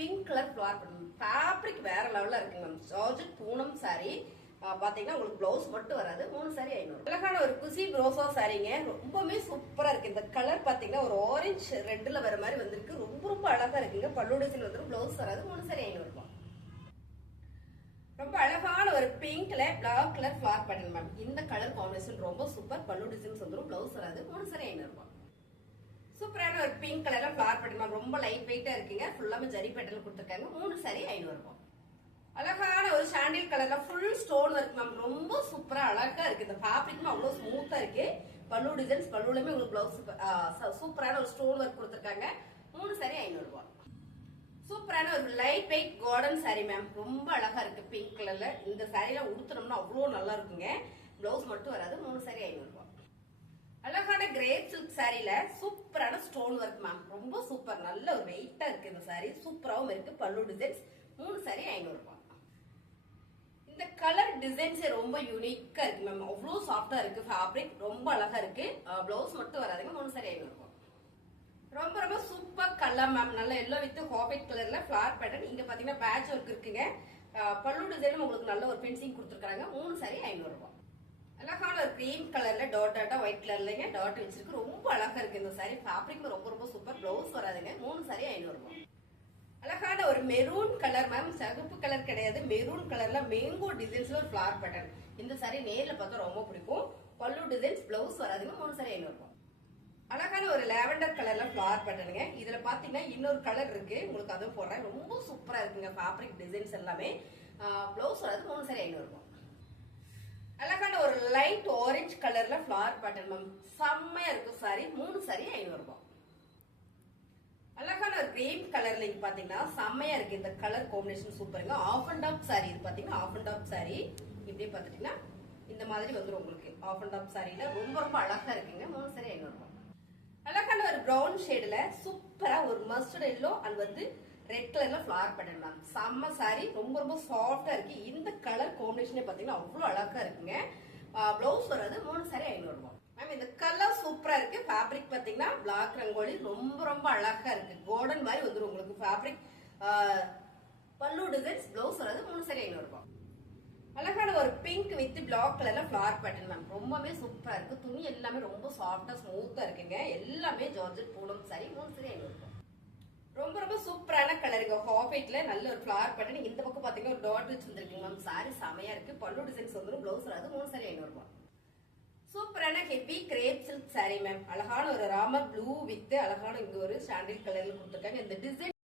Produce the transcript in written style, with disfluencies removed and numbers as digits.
Pink colour flower fabric வேற லெவல்ல இருக்குங்க மேம். ஜார்ஜெட் பூனம் சாரி பாத்தீங்கன்னா உங்களுக்கு பிளவுஸ் மட்டும் வராது. 3 சாரி 500. அழகான ஒரு குசி ப்ரோசா சாரிங்க. ரொம்பவே சூப்பரா இருக்கு. இந்த கலர் பாத்தீங்கன்னா ஒரு ஆரஞ்சு ரெட்ல வர மாதிரி வந்திருக்கு. ரொம்ப ரொம்ப அழகா இருக்குங்க. பல்லு டிசைன் வந்துடும். பிளவுஸ் வராது. 3 சாரி 500 ரூபாய். ரொம்ப அழகான ஒரு பிங்க்ல black colour flare pattern ma'am. இந்த கலர் காம்பினேஷன் ரொம்ப சூப்பர். பல்லு டிசைன்ஸ் வந்துடும். பிளவுஸ் வராது. 3 சாரி 500 ரூபாய். சூப்பரான ஒரு பிங்க் கலர்ல ஃபிளார் பேட்டர்ன் மேம். ரொம்ப லைட் வெயிட்டா இருக்குங்க. ஃபுல்லாமே ஜரி பேட்டர்ல கொடுத்துருக்காங்க. 3 சாரி 500 ரூபாய். அழகான ஒரு சாண்டில் கலர்ல ஃபுல் ஸ்டோன் ஒர்க் மேம். ரொம்ப சூப்பரா அழகா இருக்கு. இந்த ஃபேப்ரிக்கும் அவ்வளவு ஸ்மூத்தா இருக்கு. பல்லு டிசைன்ஸ் பல்லுலயுமே உங்களுக்கு பிளவுஸ் சூப்பரான ஒரு ஸ்டோன் ஒர்க் கொடுத்துருக்காங்க. 3 சாரி 500 ரூபாய். சூப்பரான ஒரு light weight garden sorry ma'am. ரொம்ப அழகா இருக்கு பிங்க் கலர்ல. இந்த சாரியில உடுத்தணும்னா அவ்வளவு நல்லா இருக்குங்க. பிளவுஸ் மட்டும் வராது. 3 சாரி 500 ரூபாய். அழகான கிரேப் சில்க் சாரியில சூப்பரான ஸ்டோன் ஒர்க் மேம். ரொம்ப சூப்பர். நல்ல ஒரு வெயிட்டா இருக்கு இந்த சாரி. சூப்பராவும் இருக்கு. பல்லு டிசைன்ஸ் 3 சாரி 500 ரூபாய். இந்த கலர் டிசைன்ஸ் ரொம்ப யூனிக்கா இருக்கு மேம். அவ்வளவு சாஃப்டா இருக்கு. ஃபேப்ரிக் ரொம்ப அழகா இருக்கு. பிளவுஸ் மட்டும் வராதுங்க. 3 சாரி 500 ரூபாய். ரொம்ப ரொம்ப சூப்பர் கலர் மேம். நல்ல எல்லோ வித் ஹாஃபைட் கலர்ல ஃபிளார் பேட்டர்ன். இங்க பாத்தீங்கன்னா பேட்ச் ஒர்க் இருக்குங்க. பல்லு டிசைனும் உங்களுக்கு நல்ல ஒரு பென்சிங் கொடுத்துருக்காங்க. 3 சாரி 500 ரூபாய். அழகான ஒரு கிரீம் கலர்ல டாட்டா ஒயிட் கலர்லங்க டாட் வச்சிருக்கு. ரொம்ப அழகா இருக்கு இந்த சாரி. ஃபேப்ரிக் ரொம்ப ரொம்ப சூப்பர். பிளவுஸ் வராதுங்க. 3 சாரி 500 ரூபாய். அழகான ஒரு மெரூன் கலர் மேம். சகப்பு கலர் கிடையாது. மெரூன் கலர்ல மேங்கோ டிசைன்ஸ்ல ஒரு ஃபிளார் பேட்டர்ன். இந்த சாரி நேர்ல பார்த்தா ரொம்ப பிடிக்கும். பல்லு டிசைன்ஸ் பிளவுஸ் வராதுங்க. 3 சாரி 500 ரூபாய். அழகான ஒரு லாவெண்டர் கலர்ல ஃபிளார் பேட்டர்னுங்க. இதுல பாத்தீங்கன்னா இன்னொரு கலர் இருக்கு. உங்களுக்கு அதுவும் போடுறேன். ரொம்ப சூப்பரா இருக்குங்க. ஃபேப்ரிக் டிசைன்ஸ் எல்லாமே. பிளவுஸ் வராது. 3 சாரி 500 ரூபாய். அழகான ஒரு லைட் ஆரஞ்சு கலர்ல ஃபிளார் பேட்டர்ன் மேம். செம்மையா இருக்கும் சாரி. 3 சாரி 500 ரூபாய். அழகான ஒரு கிரீம் கலர்ல இங்க பாத்தீங்கன்னா செம்மையா இருக்கு. இந்த கலர் காம்பினேஷன் சூப்பருங்க. Half and half sari. இது பாத்தீங்கன்னா ஆஃப் அண்ட் ஆஃப் சாரி. இப்படியே பாத்துட்டீங்கன்னா இந்த மாதிரி வந்துடும் உங்களுக்கு. ஆஃப் அண்ட் ஆஃப் சாரியில ரொம்ப ரொம்ப அழகா இருக்குங்க. 3 சாரி 500 ரூபாய். அழகான ஒரு பிரவுன் ஷேட்ல சூப்பரா ஒரு மஸ்டர்ட் எல்லோ அண்ட் வந்து ரெட் கலர்ல ஃபிளார் பேட்டர்ன் மேம். செம்ம சாரி. ரொம்ப ரொம்ப சாஃப்டா இருக்கு. இந்த கலர் காம்பினேஷனே பாத்தீங்கன்னா அவ்வளவு அழகா இருக்குங்க. பிளவுஸ் வராது. 3 சாரி 500 ரூபாய். மேம் இந்த கலர் சூப்பரா இருக்கு. ஃபேப்ரிக் பாத்தீங்கன்னா பிளாக் ரங்கோலி ரொம்ப ரொம்ப அழகா இருக்கு. கோல்டன் மாதிரி வந்துடும் உங்களுக்கு ஃபேப்ரிக். பல்லு டிசைன்ஸ் பிளவுஸ் வராது. 3 சாரி 500 ரூபாய். அழகான ஒரு பிங்க் வித் பிளாக் கலர்ல ஃபிளார் பேட்டர்ன் மேம். ரொம்பவே சூப்பரா இருக்கு. துணி எல்லாமே ரொம்ப சாஃப்டா ஸ்மூத்தா இருக்குங்க. எல்லாமே ஜார்ஜெட் பூனம் சாரி. 3 சாரி 500 ரூபாய். ரொம்ப ரொம்ப சூப்பரான கலருங்க. ஹாஃபைட்ல நல்ல ஒரு ஃபிளார் பேட்டர்ன். இந்த பக்கம் பாத்தீங்கன்னா ஒரு டாட் வச்சு வந்துருக்கு மேம். சாரி செமையா இருக்கு. பல்லு டிசைன்ஸ் வந்துடும். பிளவுஸ் வராது. 3 சாரி 500 ரூபாய். சூப்பரான heavy grape silk sorry ma'am. அழகான ஒரு ராமர் ப்ளூ வித் அழகான இங்க ஒரு சாண்டில் கலர்ல கொடுத்துருக்காங்க. இந்த டிசைன்